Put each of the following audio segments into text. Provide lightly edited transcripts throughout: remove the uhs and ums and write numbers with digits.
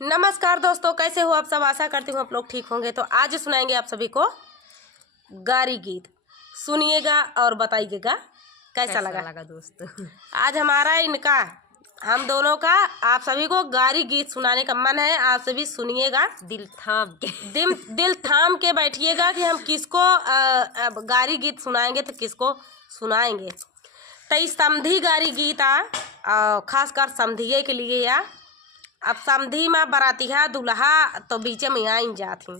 नमस्कार दोस्तों, कैसे हो आप सब। आशा करती हूँ आप लोग ठीक होंगे। तो आज सुनाएंगे आप सभी को गारी गीत। सुनिएगा और बताइएगा कैसा लगा दोस्तों। आज हमारा इनका हम दोनों का आप सभी को गारी गीत सुनाने का मन है। आप सभी सुनिएगा दिल थाम के बैठिएगा कि हम किसको गारी गीत सुनाएंगे तो किसको सुनाएंगे। तई समधी गारी गीत खासकर समधिये के लिए या अब समधी में बरातिहा दुल्हा तो बीच में आई जाती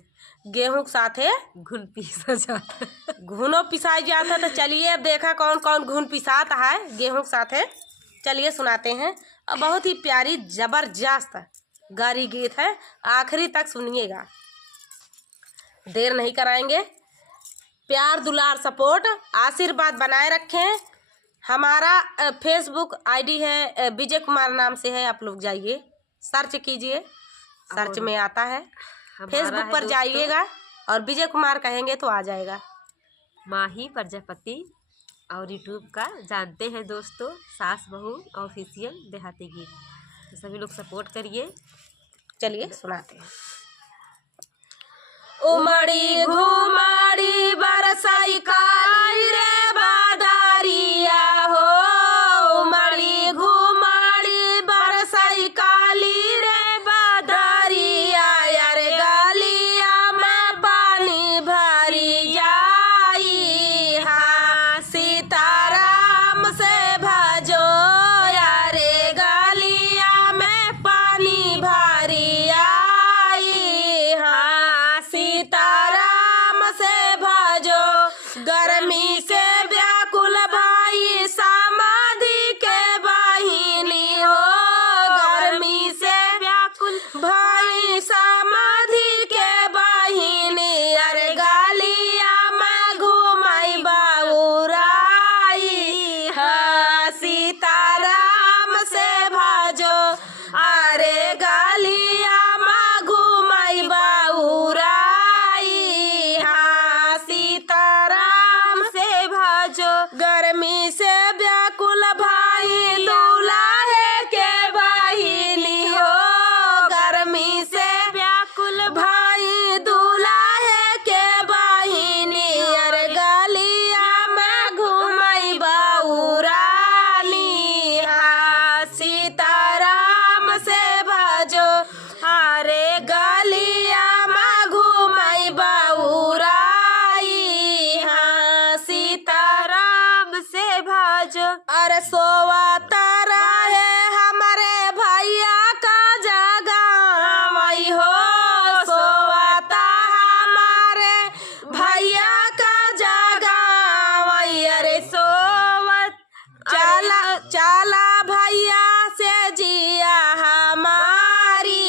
गेहूं के साथे घुन पिसा जाता घुनो पिसाई जाता। तो चलिए अब देखा कौन कौन घुन पिसाता है गेहूं के साथे। चलिए सुनाते हैं। और बहुत ही प्यारी जबरदस्त गारी गीत है, आखिरी तक सुनिएगा, देर नहीं कराएंगे। प्यार दुलार सपोर्ट आशीर्वाद बनाए रखें। हमारा फेसबुक आईडी है विजय कुमार नाम से है, आप लोग जाइए सर्च कीजिए, सर्च में आता है। फेसबुक पर जाइएगा और विजय कुमार कहेंगे तो आ जाएगा। माही प्रजापति और यूट्यूब का जानते हैं दोस्तों, सास बहू ऑफिशियल देहाती गीत, तो सभी लोग सपोर्ट करिए। चलिए सुनाते हैं। उमड़ी घुमाड़ी बरसाई काली रे बादारिया हो, उमड़ी घुमाड़ी बरसाई काली रे बादारिया, यार गलिया में पानी भरी जाई। हाँ सीताराम से भजो, यार गलिया में पानी भरी आई। हाँ सीताराम से भजो, गर्मी से व्याकुल भाई समाधि के बहिनी हो, गर्मी से व्याकुल भाई समाधि के बहिनी, अरे गालिया में घुमाई बाउराई। हाँ सीताराम से भजो, अरे गालिया में घुमाई बाउराई। हाँ सीताराम से भजो, गर्मी से व्याकुल भाई दुल्हे के बहिनी हो, गर्मी से व्याकुल भाई दुल्हे के बहिनी, अरे गलिया में घुमाई बाउरानी। हाँ सीताराम से भजो, अरे गलिया में घुमाई बाउराई। हाँ सीताराम से भजो, अरे सोवाता रहे हमारे भैया का जगावई हो, सोवाता हमारे भैया का जगावई, अरे सोवत चला चला भैया से जिया हमारी।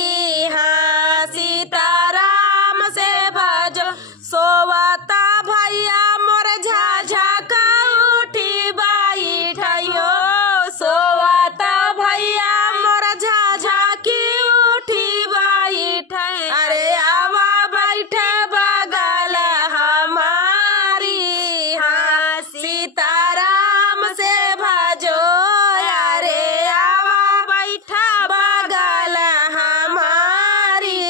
हाँ सीताराम से भजो, सोवाता भैया मोर झाझा का उठी बाई ठइयो, सोवाता भैया मोर झाझा की उठी बाई ठइ, अरे आवा बैठे बगल हमारी। हाँ सीताराम से भजो, अरे आवा बैठा बगल हमारी।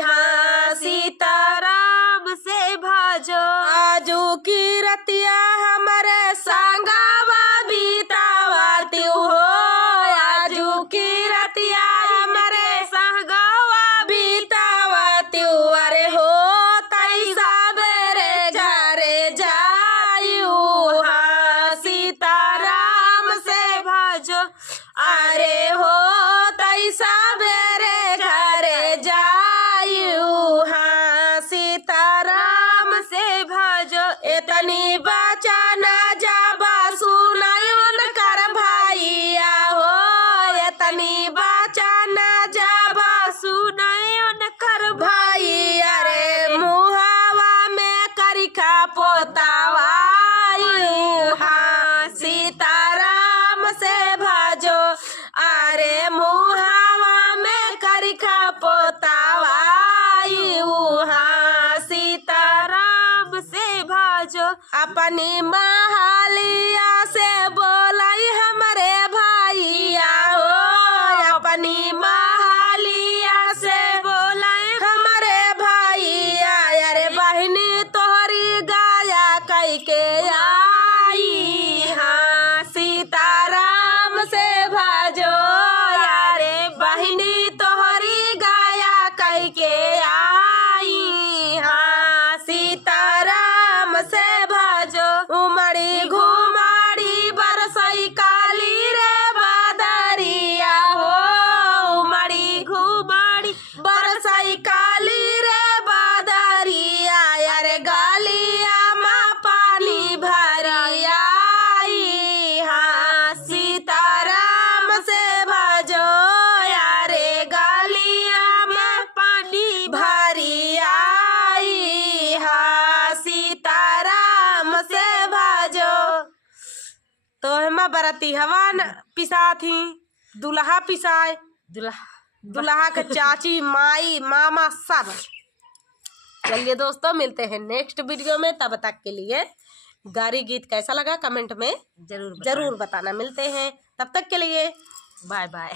हाँ सीताराम से भजो, आजू की रतिया हमारे संगावा बीतावती हो, आजू की रतिया हमारे संगावा बीतावती हो, अरे हो तई सबेरे घरे जायू। हाँ सीताराम से भजो, अरे हो तई सबेरे घरे जायू। हाँ सीताराम से भजो, इतनी बचन जाबा सुनाई उनकर भैया हो, इतनी बचन जाबा सुनाई उनकर भैया, रे मुहावा में करिखा पोतावायु। हाँ सीताराम से भजो, अरे मुहावा में करिखा पोतावायु। हाँ सीताराम से भजो, अपनी महालिया से बोलाई हमरे भैया हो, अपनी महालिया से आई काली रे बादरिया अरे गलिया में पानी भरी आई हाँ सीताराम से भजो यारे गलिया में पानी भरी आई हाँ सीताराम से भजो। तो हम बरती हवा पिसा थी दुल्हा पिसाए दुल्हा का चाची माई मामा सब। चलिए दोस्तों मिलते हैं नेक्स्ट वीडियो में, तब तक के लिए गारी गीत कैसा लगा कमेंट में जरूर बताना। मिलते हैं तब तक के लिए बाय बाय।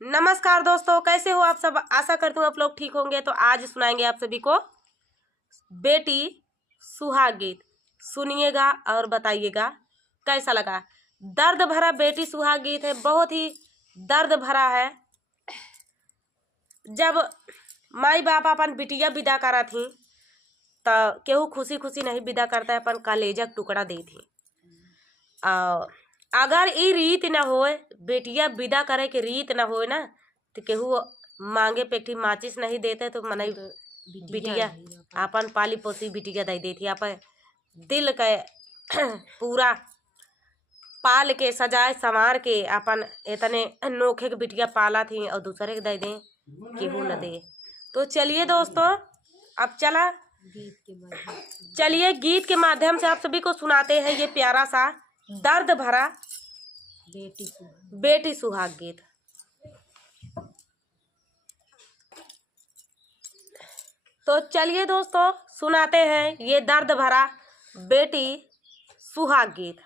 नमस्कार दोस्तों, कैसे हो आप सब? आशा करती हूँ आप लोग ठीक होंगे। तो आज सुनाएंगे आप सभी को बेटी सुहाग गीत, सुनिएगा और बताइएगा कैसा लगा। दर्द भरा बेटी सुहाग गीत है, बहुत ही दर्द भरा है। जब माई बाप अपन बिटिया विदा करा थी तो केहू खुशी खुशी नहीं विदा करता है, अपन कलेजा टुकड़ा दे थी। अगर ये रीत न होए, बेटिया विदा करे के रीत न होए ना, तो केहू मांगे पेटी माचिस नहीं देते तो मन बिटिया अपन पाली पोसी बिटिया दे देती। अपन दिल के पूरा पाल के सजाए संवार के अपन इतने नोखे के बिटिया पाला थी और दूसरे के दे दें केहू न दे। तो चलिए दोस्तों अब चलिए गीत के माध्यम से आप सभी को सुनाते हैं ये प्यारा सा दर्द भरा बेटी सुहाग गीत। तो चलिए दोस्तों सुनाते हैं ये दर्द भरा बेटी सुहाग गीत।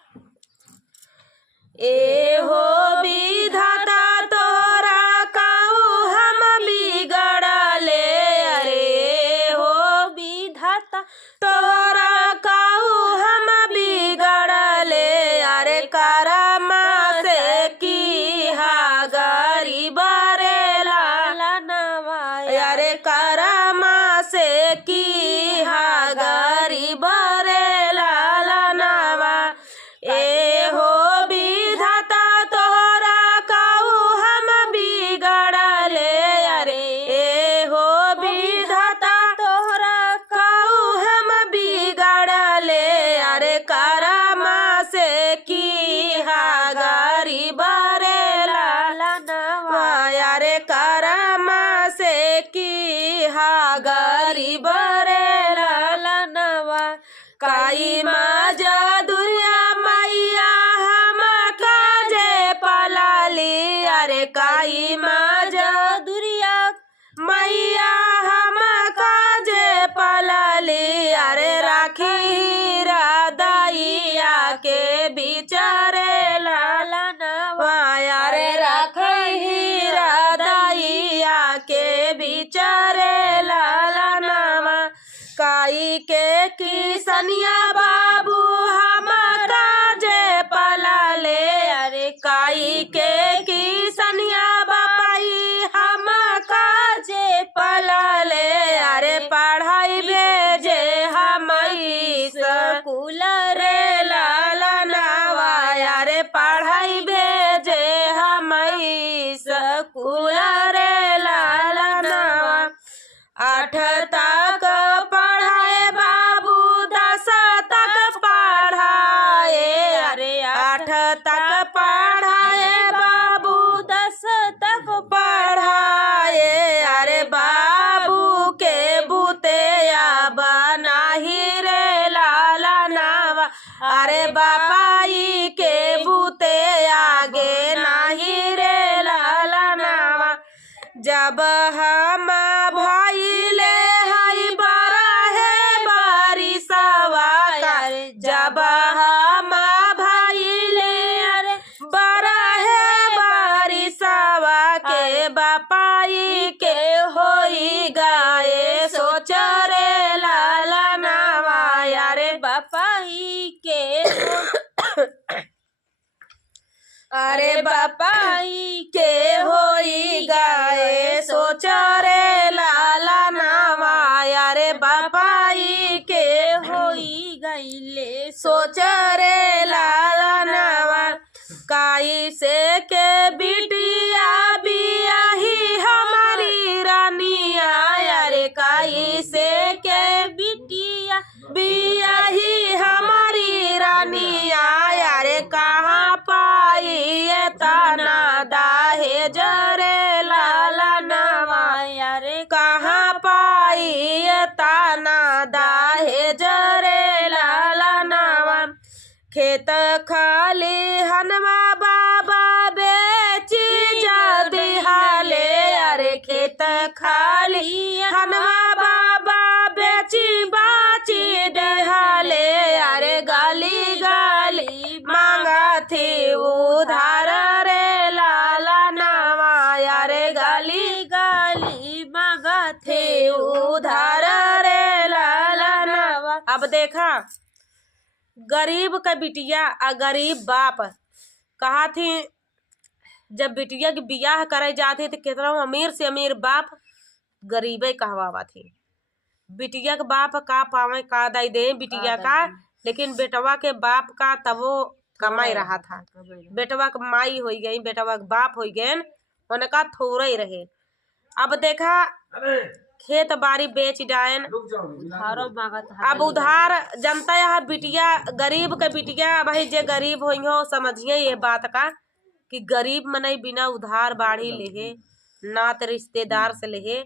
ए हो विधाता तोरा काऊ हम बिगड़ले, अरे हो विधाता तोरा काऊ हम बिगड़ले, अरे करमा से की हा गरीब रे लाला नवाय, अरे करमा से की हा गरीब रे लाला नवा। ए हो विधाता तोहरा काऊ हम बिगड़ले, अरे ए हो विधाता तोहरा काऊ हम बिगड़ले, अरे करमा से की हा गरीब रे लाला नवा, अरे करमा से की हा गरीब रे लाला नवा। काई माँ जादुरिया मैया हम काजे पलाली, अरे काई माँ जादुरिया मैया हम काजे पलाली, अरे राखी हीरा दैया के बिचारे लाला नवा, अरे राखी हीरा दैया के बिचारे लाला नवा। काई के किसनिया बाबू हम काजे पलाले, अरे काई के किसनिया बाबाई हम काजे पलाले, अरे पढ़ाई भेजे हम स्कूल रे लाला नवा, अरे पढ़ाई भेजे हम स्कूल रे लाला नवा। 8 तक पढ़ाए बाबू 10 तक पढ़ाए, अरे 8 तक पढ़ाए बाबू 10 तक पढ़ाए, अरे बाबू के बूते बनाही रे लाला नवा, अरे बापाई के बूते आगे नाही रे लाला नवा। जब हम भाई ले हई बड़ा है बारिशवा, जब हम भाई ले अरे बड़ा है बारिशवा के बापाई के होई गाए सोच रे लाला नवा, अरे बापाई के अरे बापाई के होई गाए सोच रे लाला नवा, अरे बापाई के होई गईले सोच रे लाला नवा। काई से के बिटिया बियाही जरे लाला नवा यारे कहाँ पाई ताना दाहे जरे लाला नवा खेत खाली हनवा बाबा बेची जदी हाले अरे खेत खाली हनवा बाबा बेची बाची देहाले अरे गाली गाली मांगा थी उधार रे लाला नवा यारे गाली गाली मांगा थी उधार रे लाला नवा। अब देखा गरीब का बिटिया आ गरीब बाप कहा थी जब बिटिया की बियाह करे जाते तो कितना अमीर से अमीर बाप गरीबे कहवावा थी। बिटिया के बाप का पावे का दई दे बिटिया का, लेकिन बेटवा के बाप का तब वो कमाई रहा था। बेटवा के माई हो गई, बेटवा के बाप हो गए, उनका थोड़ा ही रहे। अब देखा खेत बाड़ी बेच डायन अब उधार जनता यहाँ बिटिया गरीब के बिटिया भाई जे गरीब हो समझिए ये बात का कि गरीब मनई बिना उधार बाड़ी लेहे ना तो रिश्तेदार से लेहे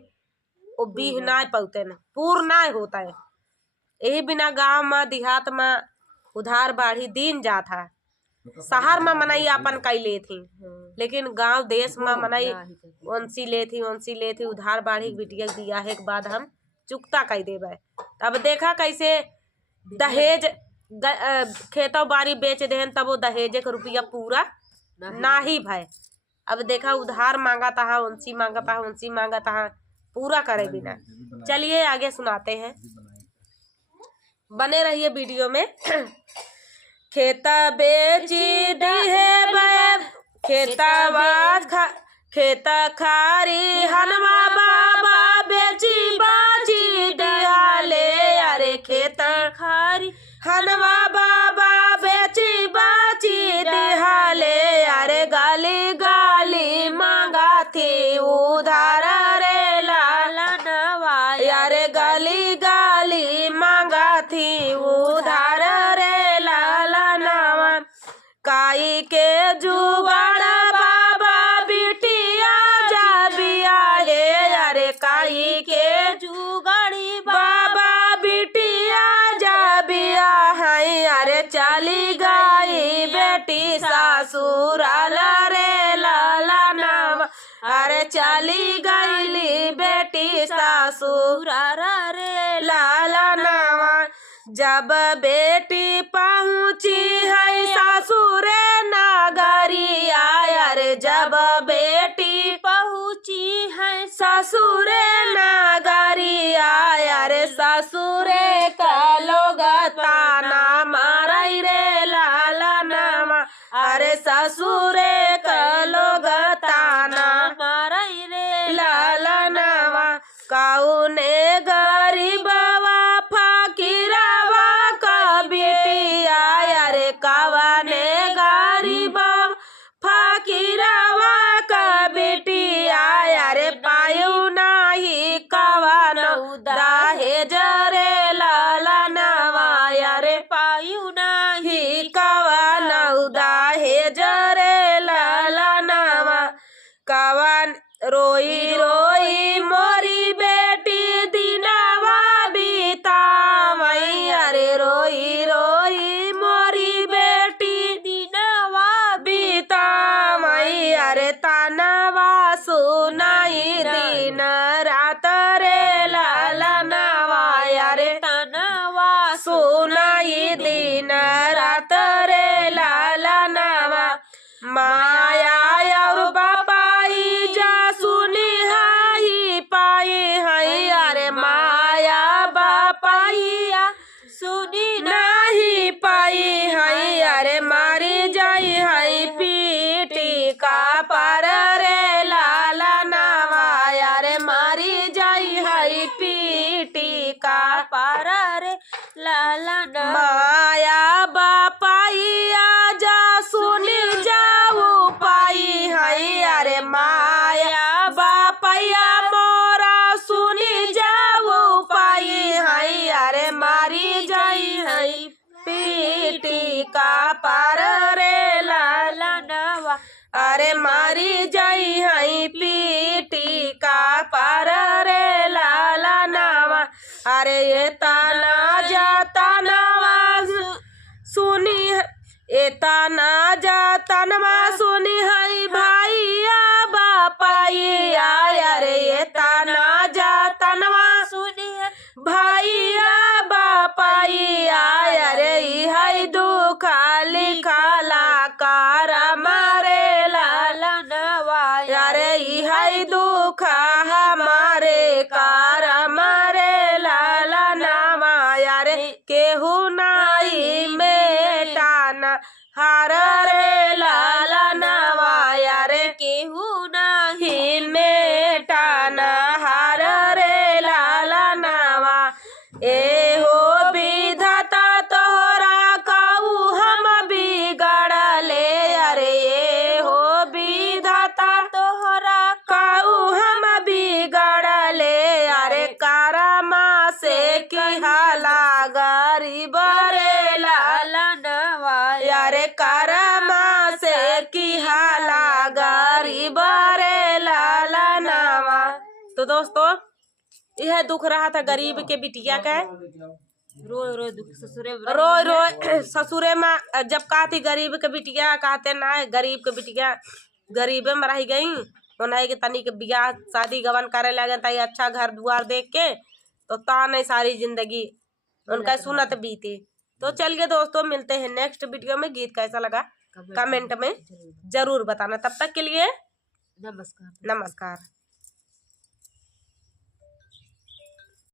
वो बीह ना पौते न पूर ना होता है। यही बिना गांव में देहात में उधार बाड़ी दिन जात है। शहर में मनई अपन कई ले थी, लेकिन गांव देश में मनई उनसी ले थी उधार बाड़ी बिटिया दिया है के बाद हम चुकता कई देवे। अब देखा कैसे दहेज खेतों बाड़ी बेच देहन तब वो दहेज के रुपया पूरा ना ही भाई। अब देखा उधार मांगा था उनसी मांगा था पूरा करे बिना। चलिए आगे सुनाते हैं, बने रहिए वीडियो में। खेता बेची दी है खेता खारी हनवा बाबा बेची बाची दिहाले अरे खेता खारी हनवा बाबा बेची बाची दिहाले अरे गाली गाली मांगा थी उधार रे लाला नवा यारे गाली गाली मांगा थी उधार रे लाला नवा काई के जुबाड़ बाबा बिटिया जा बिया हे अरे काई के जुगाड़ी बाबा बिटिया जा बिया है अरे चली गई बेटी ससुराल रे लाला नवा अरे चली गईली बेटी ससुराल रे लाला नवा। जब बेटी पहुँची है ससुरे नगरिया अरे जब बेटी पहुँची है ससुरे नगरिया अरे ससुरे का लोग ताना मारई रे लाला नवा अरे ससुरे का लोग ताना मारई रे लाला नवा। कौने गरीबवा फकीरवा का बिटिया अरे कौने गरीबवा फकीरवा का बिटिया अरे पायु नाही कवन दहेज रे लाला नवा अरे पायु नाही कवन दहेज रे लाला नवा। कवन रोई रोई मोरी बेटी दिनवा बीतावई अरे रोई रोई मोरी बेटी दिनवा बीतावई अरे तानवा सुनाई दिन रात रे लाला नवा अरे तानवा सुनाई दिन रात रे लाला नवा। माया और बाबाई जा सुनी हाई पाई है अरे माया बापाइया सुनी नहीं पाई है अरे मारी जाई है पीटी का पर रे लाला नवा अरे मारी जाई है पीटी का पर रे लाला नवा। माया बापाइया जा सुनी जाऊ पाई है अरे माया बापैया मोरा सुनी जाऊ पाई है अरे मारी जाई है पीटी का पार रे लाला नवा अरे मारी जाई हई पीटी का पार रे लाला नावा। अरे ये ताना जाता नवाज सुनी ए ताना जाता नवा सुनी हई भाईया बापाइया। अरे ये ताना जाता नवा सुनी भाईया बापाइया। अरे हई दुखा लिखाला कार मारे लाला नवा। अरे हई दुखा हमारे कार मारे लाला नवा। अरे केहू नाई मेटाना हार रे लाला नवा। अरे केहू नाही मेटाना हार रे लाला नवा। ए हो विधाता तोहरा काऊ हम बिगड़ले। अरे ए हो विधाता तोहरा काऊ हम बिगड़ले। अरे कारमा से की हाला गरीब रे लाला नवा। अरे कारमा से की हाला गरीब रे लाला नवा। तो दोस्तों यह दुख रहा था गरीब के बिटिया का। रो दुख ससुरे रो ससुरे में जब कहा थी गरीब के बिटिया कहते ना गरीब के बिटिया गरीबे में रह गई। उन्हें के तनी के बियाह शादी गवन करे लगे ताई अच्छा घर दुआर देख के तो नहीं सारी जिंदगी उनका सुनत बीती। तो चलिए दोस्तों मिलते हैं नेक्स्ट वीडियो में। गीत कैसा लगा कमेंट में जरूर बताना। तब तक के लिए नमस्कार। नमस्कार।